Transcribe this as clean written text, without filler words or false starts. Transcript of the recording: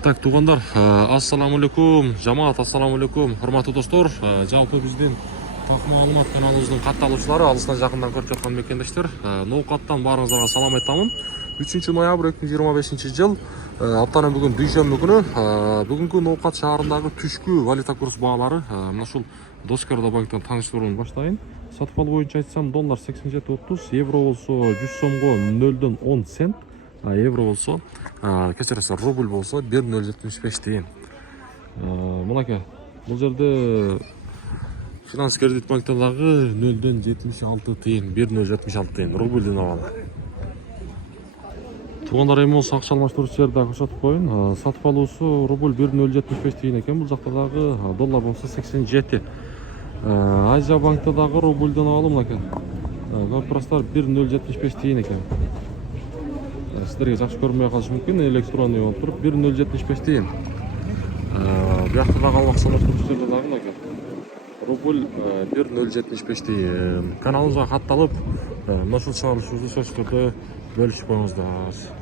Так, туғандар, ассаламу алейкум, жамаат, ассаламу алейкум, урматтуу достор. Жалпы биздин Так Маалымат каналыбыздын катталуучулары, алыстан жакындан көрүп жаткан мекендештер, ноокаттан баарыңыздарга салам айтамын. 3 ноябрь 2025 жыл, аптанын бүгүн дүйшөмбү күнү, бүгүнкү ноокат шаарындагы түшкү валюта курс баалары мына ушул Доскерда банктан тааныштырууну баштайын. Сатып алуу боюнча айтсам, доллар 87.30, евро болсо 100 сомго 0,10 цент, евро болсо кечиресиз, рубль болсо 1,075 тиын. Мынакей, бул жерде Финанс кредит банктардагы 0,76 тиын, 1,076 тиын рубльдин абалы. Тугандар, эми болсо акча алмаштыруучу жерди көрсөтүп коеюн. Сатып алуусу рубль 1,075 тиын экен, бул жакта дагы доллар болсо 87. Азия банкта дагы рубльдин абалы мынакей. Көпүрастар 1,075 тиын экен. Сіздерге жақсы көрмей қалышы мүмкін, электронный болып тұрып 1,075 тиын. Бұяқта да қалмақ санаштырып жерде дағын екен. Рубль 1,075 тиын. Каналымызға қатталып, мұшыл шығарылышымызды сөз түрде бөлішіп қойыңыздар.